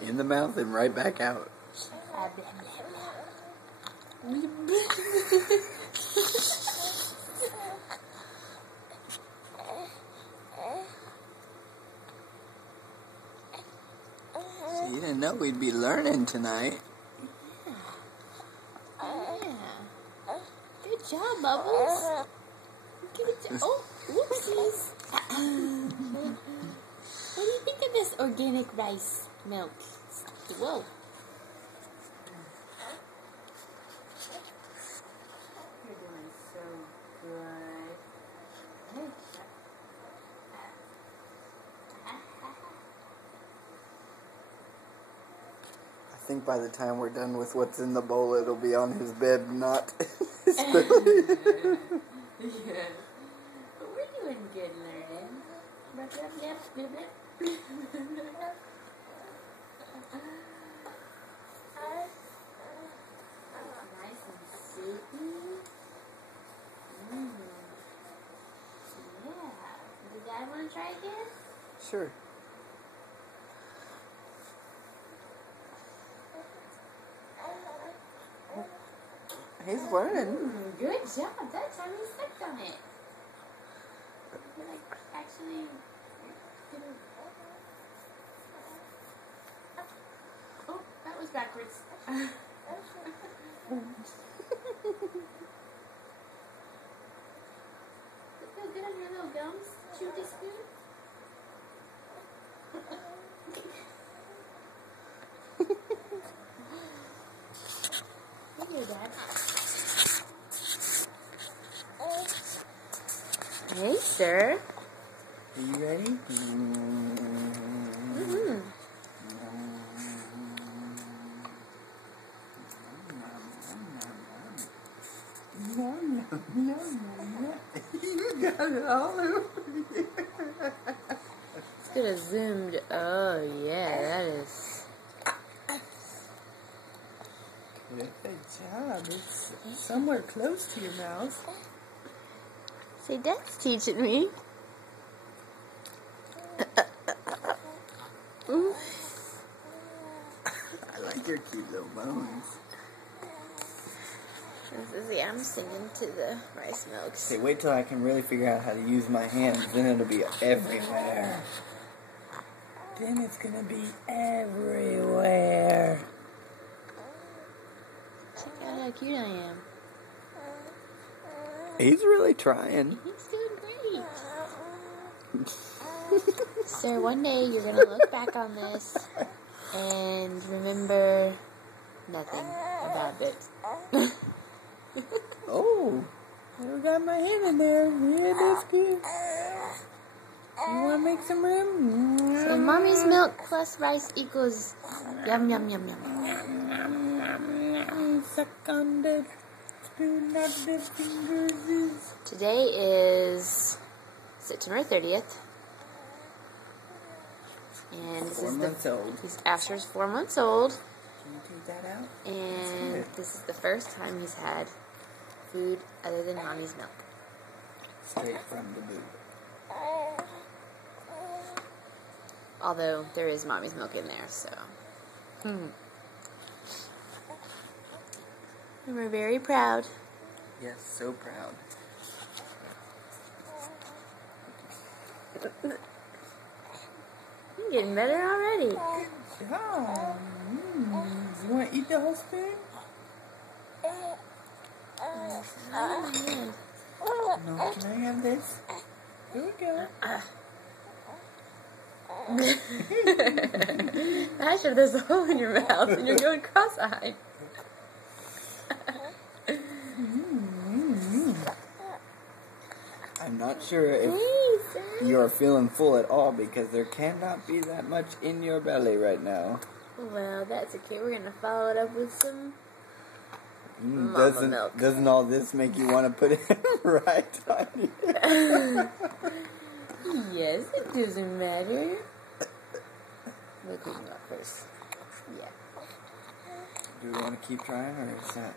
In the mouth and right back out. So you didn't know we'd be learning tonight. Yeah. Good job, Bubbles. Good job. Oh, whoopsies. What do you think of this organic rice milk? Whoa. You're doing so good. I think by the time we're done with what's in the bowl, it'll be on his bed, not his belly. Yes. But we're doing good learning. Yep, yep, yep, yep. Nice and soupy. Yeah. Does Dad want to try again? Sure. He's learning. Good job. That time he stepped on it. You're like actually gonna... Oh, that was backwards. Does it feel good on your little gums? Chew this spoon? Look here, Dad. Hey, sir. Are you ready? Mm-hmm. You got it all over you. It's gonna zoomed. Oh, yeah, that is. Good job. It's somewhere close to your mouth. See, Dad's teaching me. I like your cute little bones. Yeah, I'm singing to the rice milks. Okay, wait till I can really figure out how to use my hands, then it'll be everywhere. Then it's gonna be everywhere. Check out how cute I am. He's really trying. He's doing great. Sir, one day you're gonna look back on this and remember nothing about it. Oh, I got my hand in there. Yeah, that's good. You want to make some room? So mommy's milk plus rice equals yum yum yum yum. Suck on the spoon of the fingers. Today is September 30th. And this 4 is months old. He's Asher's 4 months old. Can you take that out? And this is the first time he's had food other than mommy's milk. Straight from the boob. Although there is mommy's milk in there, so. And we're very proud. Yes, so proud. You're getting better already. Oh, you want to eat the whole spoon? No, can I have this? Here we go. Asher, there's a hole in your mouth and you're going cross-eyed. I'm not sure if you're feeling full at all because there cannot be that much in your belly right now. Well, that's okay. We're going to follow it up with some mama milk. Doesn't all this make you want to put it right on you? Yes, it doesn't matter. We'll clean you up first. Yeah. Do we want to keep trying or is that...